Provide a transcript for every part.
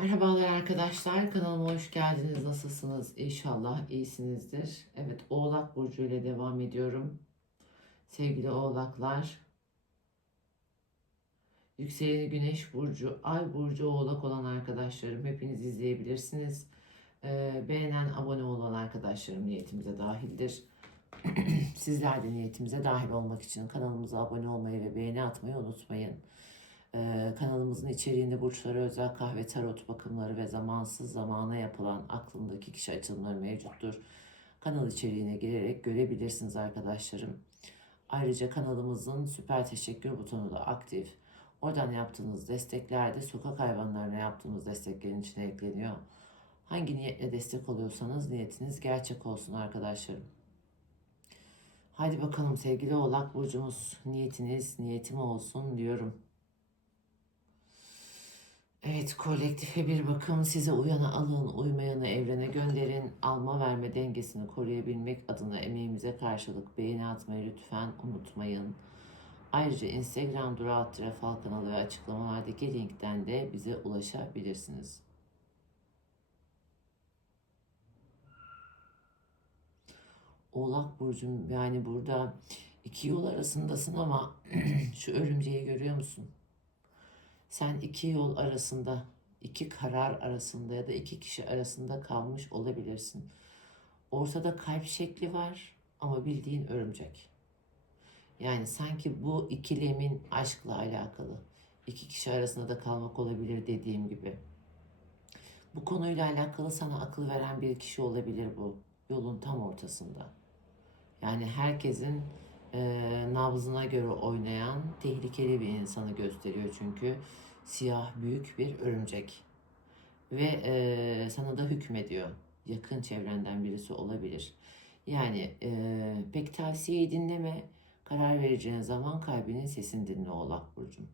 Merhabalar arkadaşlar, kanalıma hoş geldiniz. Nasılsınız? İnşallah iyisinizdir. Evet, Oğlak Burcu ile devam ediyorum. Sevgili Oğlaklar, Yükseleni Güneş Burcu, Ay Burcu Oğlak olan arkadaşlarım hepiniz izleyebilirsiniz. Ee, beğenen, abone olan arkadaşlarım niyetimize dahildir. Sizler de niyetimize dahil olmak için kanalımıza abone olmayı ve beğeni atmayı unutmayın. Ee, kanalımızın içeriğinde burçlara özel kahve tarot bakımları ve zamansız zamana yapılan aklımdaki kişi açılımları mevcuttur. Kanal içeriğine girerek görebilirsiniz arkadaşlarım. Ayrıca kanalımızın süper teşekkür butonu da aktif. Oradan yaptığınız destekler de sokak hayvanlarına yaptığımız desteklerin içine ekleniyor. Hangi niyetle destek oluyorsanız niyetiniz gerçek olsun arkadaşlarım. Haydi bakalım sevgili oğlak burcumuz niyetiniz niyetim olsun diyorum. Evet, kolektife bir bakım size uyanı alın, uymayanı evrene gönderin. Alma verme dengesini koruyabilmek adına emeğimize karşılık beğeni atmayı lütfen unutmayın. Ayrıca Instagram Dura Fal kanalı ve açıklamalardaki linkten de bize ulaşabilirsiniz. Oğlak Burcu'm yani burada iki yol arasındasın ama şu örümceği görüyor musun? Sen iki yol arasında, iki karar arasında ya da iki kişi arasında kalmış olabilirsin. Ortada kalp şekli var ama bildiğin örümcek. Yani sanki bu ikilemin aşkla alakalı. iki kişi arasında da kalmak olabilir dediğim gibi. Bu konuyla alakalı sana akıl veren bir kişi olabilir bu. Yolun tam ortasında. Yani herkesin e, nabzına göre oynayan tehlikeli bir insanı gösteriyor çünkü siyah büyük bir örümcek ve e, sana da hükmediyor. Yakın çevrenden birisi olabilir. Yani e, pek tavsiyeyi dinleme. Karar vereceğin zaman kalbinin sesini dinle Oğlak Burcu'm.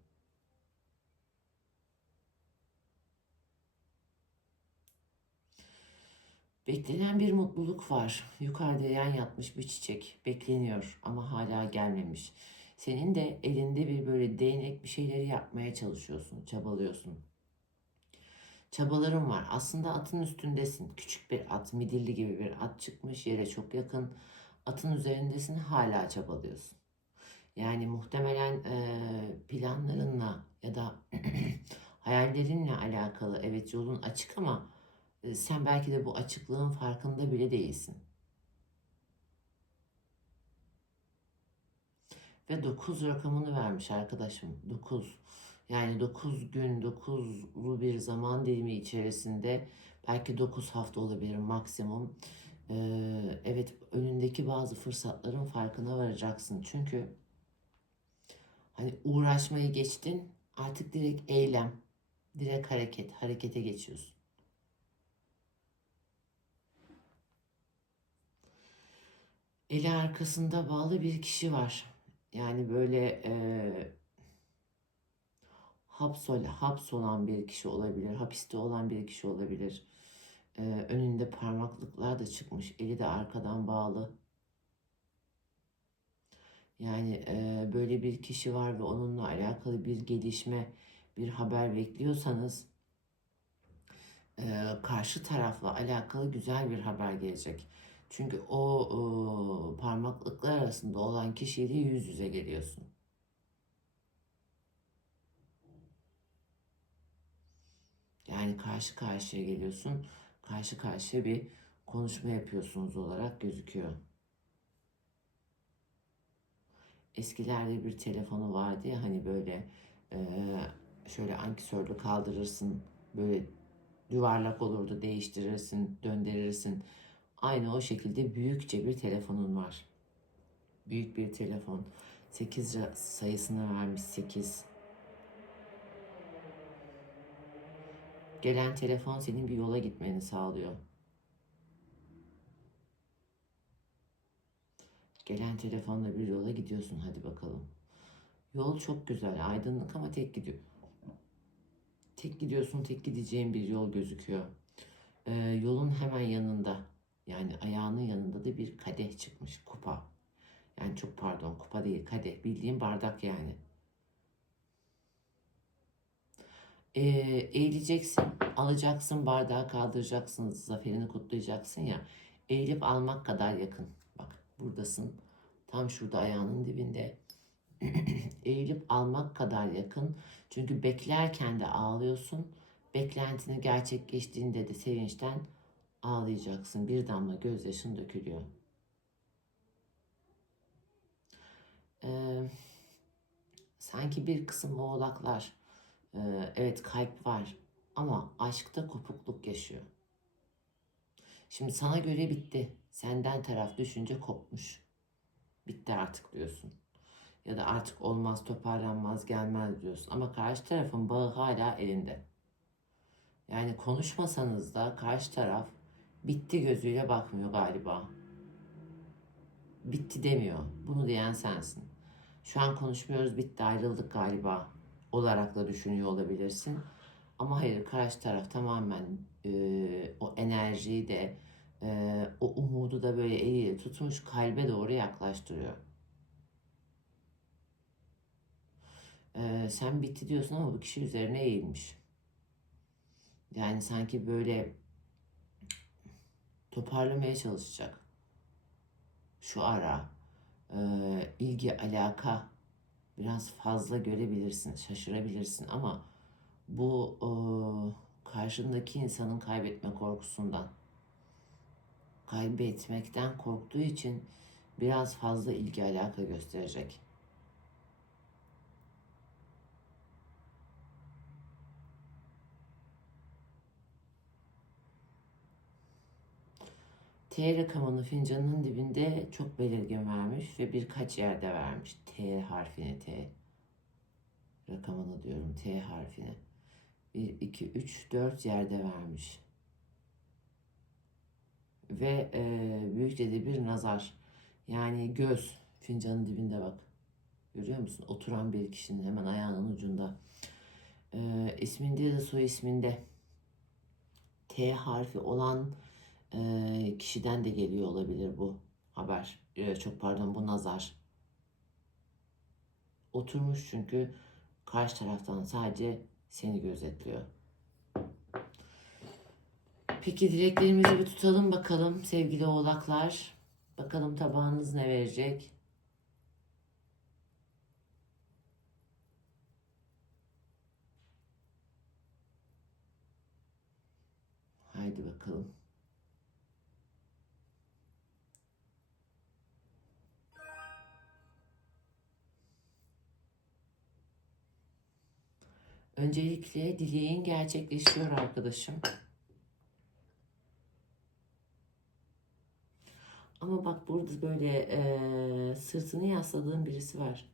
Beklenen bir mutluluk var. Yukarıda yan yatmış bir çiçek. Bekleniyor ama hala gelmemiş. Senin de elinde bir böyle değnek bir şeyleri yapmaya çalışıyorsun, çabalıyorsun. Çabaların var. Aslında atın üstündesin. Küçük bir at, midilli gibi bir at çıkmış yere çok yakın. Atın üzerindesin, hala çabalıyorsun. Yani muhtemelen planlarınla ya da hayallerinle alakalı evet yolun açık ama sen belki de bu açıklığın farkında bile değilsin. Ve 9 rakamını vermiş arkadaşım. 9. Yani 9 gün, 9'lu bir zaman dilimi içerisinde belki 9 hafta olabilir maksimum. Ee, evet önündeki bazı fırsatların farkına varacaksın. Çünkü hani uğraşmayı geçtin artık direkt eylem, direkt hareket, harekete geçiyorsun. Eli arkasında bağlı bir kişi var. Yani böyle e, hapsol, hapsolan bir kişi olabilir, hapiste olan bir kişi olabilir. E, önünde parmaklıklar da çıkmış, eli de arkadan bağlı. Yani e, böyle bir kişi var ve onunla alakalı bir gelişme, bir haber bekliyorsanız e, karşı tarafla alakalı güzel bir haber gelecek. Çünkü o e, parmaklıklar arasında olan kişiyle yüz yüze geliyorsun. Yani karşı karşıya geliyorsun. Karşı karşıya bir konuşma yapıyorsunuz olarak gözüküyor. Eskilerde bir telefonu vardı ya hani böyle e, şöyle ankisörlü kaldırırsın böyle yuvarlak olurdu değiştirirsin döndürürsün Aynı o şekilde büyükçe bir telefonun var. Büyük bir telefon. 8 sayısını vermiş 8. Gelen telefon senin bir yola gitmeni sağlıyor. Gelen telefonla bir yola gidiyorsun hadi bakalım. Yol çok güzel, aydınlık ama tek gidiyor. Tek gidiyorsun, tek gideceğin bir yol gözüküyor. Ee, yolun hemen yanında yani ayağının yanında da bir kadeh çıkmış. Kupa. Yani çok pardon kupa değil kadeh. Bildiğin bardak yani. Ee, eğileceksin, alacaksın, bardağı kaldıracaksın, zaferini kutlayacaksın ya. Eğilip almak kadar yakın. Bak buradasın. Tam şurada ayağının dibinde. Eğilip almak kadar yakın. Çünkü beklerken de ağlıyorsun. Beklentini gerçekleştiğinde de sevinçten ağlayacaksın. Bir damla gözyaşın dökülüyor. Ee, sanki bir kısım oğlaklar e, evet kalp var ama aşkta kopukluk yaşıyor. Şimdi sana göre bitti. Senden taraf düşünce kopmuş. Bitti artık diyorsun. Ya da artık olmaz, toparlanmaz, gelmez diyorsun. Ama karşı tarafın bağı hala elinde. Yani konuşmasanız da karşı taraf bitti gözüyle bakmıyor galiba. Bitti demiyor. Bunu diyen sensin. Şu an konuşmuyoruz bitti ayrıldık galiba olarak da düşünüyor olabilirsin. Ama hayır karşı taraf tamamen e, o enerjiyi de e, o umudu da böyle eliyle tutmuş kalbe doğru yaklaştırıyor. E, sen bitti diyorsun ama bu kişi üzerine eğilmiş. Yani sanki böyle toparlamaya çalışacak. Şu ara e, ilgi alaka biraz fazla görebilirsin, şaşırabilirsin ama bu e, karşındaki insanın kaybetme korkusundan, kaybetmekten korktuğu için biraz fazla ilgi alaka gösterecek. T rakamını fincanın dibinde çok belirgin vermiş ve birkaç yerde vermiş. T harfini T rakamını diyorum T harfini. 1, 2, 3, 4 yerde vermiş. Ve e, büyükçe de bir nazar. Yani göz fincanın dibinde bak. Görüyor musun? Oturan bir kişinin hemen ayağının ucunda. E, isminde de soy isminde T harfi olan e, kişiden de geliyor olabilir bu haber. E, çok pardon bu nazar. Oturmuş çünkü karşı taraftan sadece seni gözetliyor. Peki dileklerimizi bir tutalım bakalım sevgili oğlaklar. Bakalım tabağınız ne verecek? Haydi bakalım. Öncelikle dileğin gerçekleşiyor arkadaşım. Ama bak burada böyle e, sırtını yasladığın birisi var.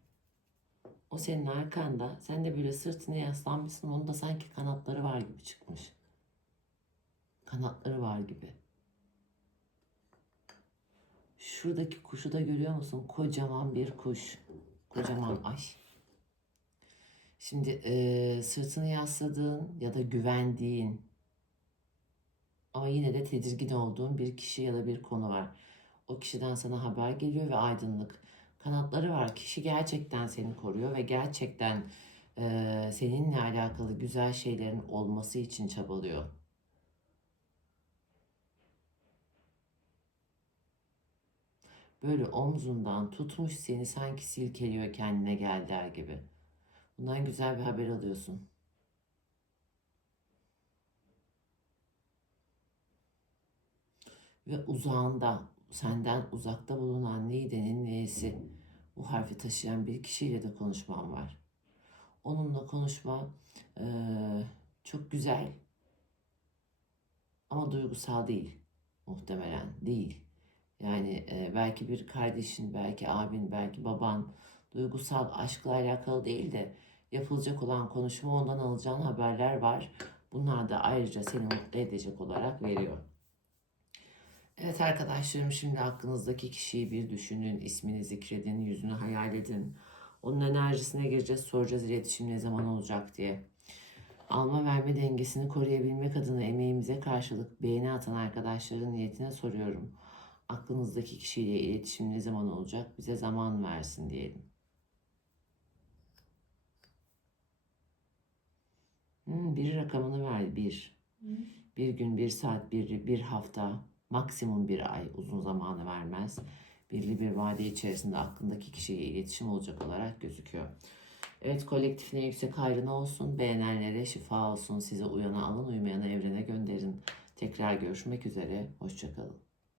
O senin arkanda. Sen de böyle sırtını yaslanmışsın. Onun da sanki kanatları var gibi çıkmış. Kanatları var gibi. Şuradaki kuşu da görüyor musun? Kocaman bir kuş. Kocaman ay. Şimdi e, sırtını yasladığın ya da güvendiğin ama yine de tedirgin olduğun bir kişi ya da bir konu var. O kişiden sana haber geliyor ve aydınlık. Kanatları var. Kişi gerçekten seni koruyor ve gerçekten e, seninle alakalı güzel şeylerin olması için çabalıyor. Böyle omzundan tutmuş seni sanki silkeliyor kendine gel der gibi. Bundan güzel bir haber alıyorsun. Ve uzağında, senden uzakta bulunan Nide'nin neyesi bu harfi taşıyan bir kişiyle de konuşmam var. Onunla konuşma e, çok güzel ama duygusal değil muhtemelen değil. Yani e, belki bir kardeşin, belki abin, belki baban duygusal aşkla alakalı değil de yapılacak olan konuşma ondan alacağın haberler var. Bunlar da ayrıca seni mutlu edecek olarak veriyor. Evet arkadaşlarım şimdi aklınızdaki kişiyi bir düşünün, ismini zikredin, yüzünü hayal edin. Onun enerjisine gireceğiz, soracağız iletişim ne zaman olacak diye. Alma verme dengesini koruyabilmek adına emeğimize karşılık beğeni atan arkadaşların niyetine soruyorum. Aklınızdaki kişiyle iletişim ne zaman olacak? Bize zaman versin diyelim. Hmm, bir rakamını ver. Bir. Bir gün, bir saat, bir, bir hafta, maksimum bir ay uzun zamanı vermez. Belli bir vade içerisinde aklındaki kişiyle iletişim olacak olarak gözüküyor. Evet kolektifine yüksek hayrına olsun. Beğenenlere şifa olsun. Size uyana alın, uymayana evrene gönderin. Tekrar görüşmek üzere. Hoşçakalın.